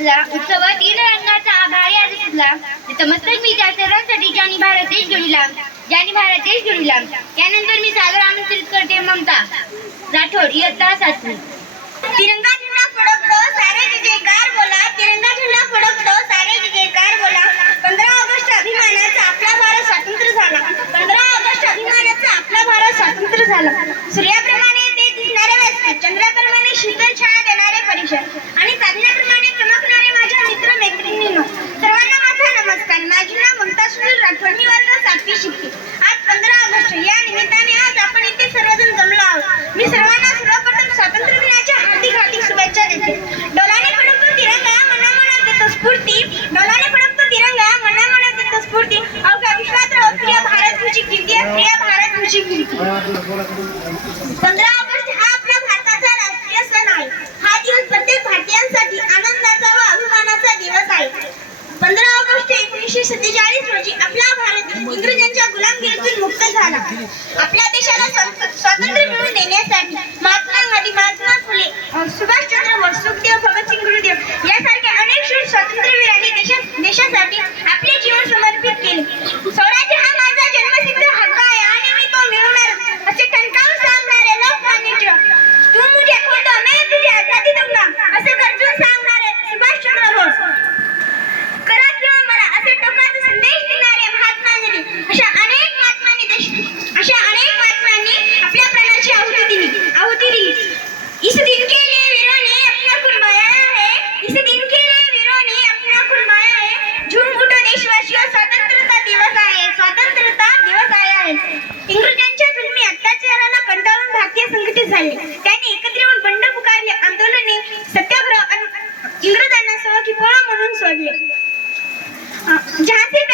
सजला उत्सव तीन रंगाचा आभारी आज सुटला समजतच मी त्या सर्वांसाठी ज्यांनी भारत देश घडविला ज्यांनी भारत देश घडविला त्यानंतर मी सादर आमंत्रित करते ममता. राठोड इयत्ता सातवी. तिरंगा झेंडा फडकतो सारे जय जयकार बोला. तिरंगा झेंडा फडकतो सारे जय जयकार बोला. पंधरा ऑगस्ट अभिमानाचा आपला भारत स्वातंत्र्य झाला. पंधरा ऑगस्ट अभिमानाचा आपला भारत स्वातंत्र्य झाला. सूर्याप्रमाणे ते दिसणारे व्यस्त चंद्राप्रमाणे शीतल छाया देणारे परिसर. आणि आठवणी. वर्ग सातवी शिकते आज पंधरा ऑगस्ट. या निमित्ताने आज आपण इथे सर्वजण जमलो आहोत. मी सर्वांना सर्वप्रथम स्वातंत्र्य दिनाच्या हार्दिक हार्दिक शुभेच्छा देते. डोलाने फडकतो तिरंगा मनामनात देतो स्फूर्ती. डोलाने फडकतो तिरंगा मनामनात देतो स्फूर्ती. अवघ्या विश्वात राहत प्रिय भारत तुझी कीर्ती प्रिया प्रिय भारत तुझी कीर्ती पंधरा रोजी आपला भारत इंग्रजांच्या गुलामगिरीतून मुक्त झाला. आपल्या देशाला स्वातंत्र्य मिळवून देण्यासाठी महात्मा गांधी महात्मा फुले सुभाषचंद्र बोस सुखदेव भगतसिंग गुरुदेव यासारख्या अनेक शूर स्वातंत्र्यवीरांनी देशासाठी आपले जीवन समर्पित केले. संघटित झाले. त्याने एकत्र येऊन बंड पुकारले. आंदोलने सत्याग्रह इंग्रजांना सहकी फळ म्हणून सोडले. झाशी